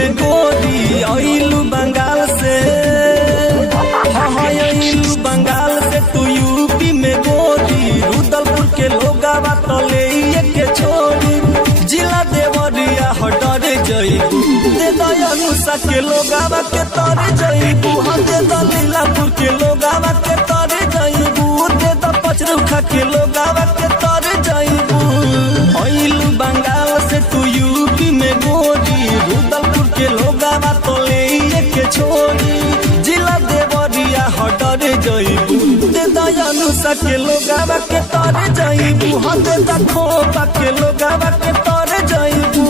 में गोरी आइलू बंगाल से, हाँ आइलू बंगाल से तू यूपी में गोरी। रुदलपुर के लोगावा तले के छोड़ी, जिला देवरिया हटर जईबू। दे दयानुसा के लोगावा के तर जईबू, हाँ दे लीलापुर के लोगावा के तर जईबू। दे पचरुखा के लोगावा के तर जईबू। आइलू बंगाल से तू यूपी में गोरी। रुदलपुर के लोगावा तले के छोड़ी, जिला देवरिया हटर जईबू। दे दयानुसा के लोगावा के तर जईबू, हाँ दे खोपा के लोगावा के तर जईबू।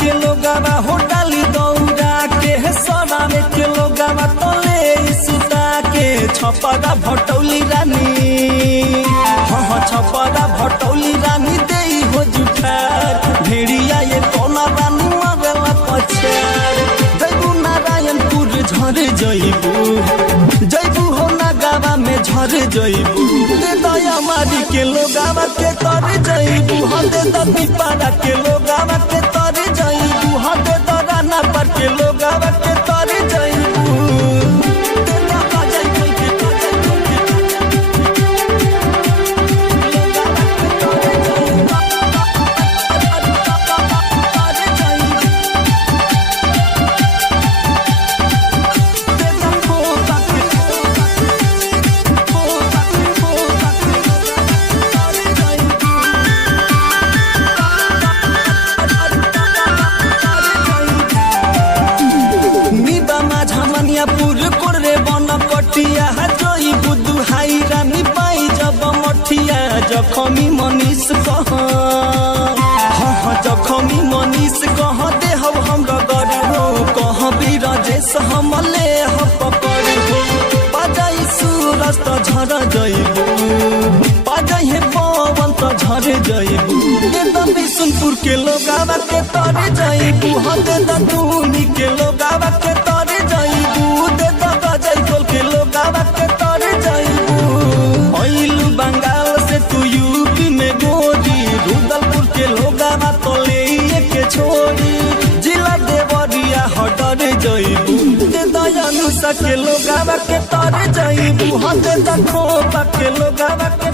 के लोगावा हो डाली दौड़ा के, सरावे के लोगावा तले सुता के। छपरा भटौली रानी, हाँ छपरा भटौली रानी दे हो जुठार। भेड़िया ये कोना रानी मरला पछार। जयबू नारायणपुर झर जईबू, जयबू हो नगावा में झर जईबू। दे दया मारी के लोगावा के तर जईबू, हाँ दे दीपारा के लोगावा के तर जईबू। हाँ दे राना पर के लोगावा के तर जईबू। पुर कोरे बन कटिया, जोई बुदू हाई रानी पाई जब मठिया। जखमी मनीष कह, हाँ जखमी मनीष कह दे हम रगड़ हो। कह भी राजेश हम ले हो पकड़ हो। बाजाई सूरज तो झर जईबू, बाजाई है पवन तो झर जईबू। दे बिशुनपुर के लोगावा के तर जईबू, हाँ दे दूनी के लोगावा के तर जईबू। के लोगावा के तर जईबू। आइलू बंगाल से तू यूपी में गोरी। रुदलपुर के लोगावा तले के छोड़ी, जिला देवरिया हटर जईबू। दे दयानुसा के लोगावा के तर जईबू, हाँ दे खोपा के लोगावा के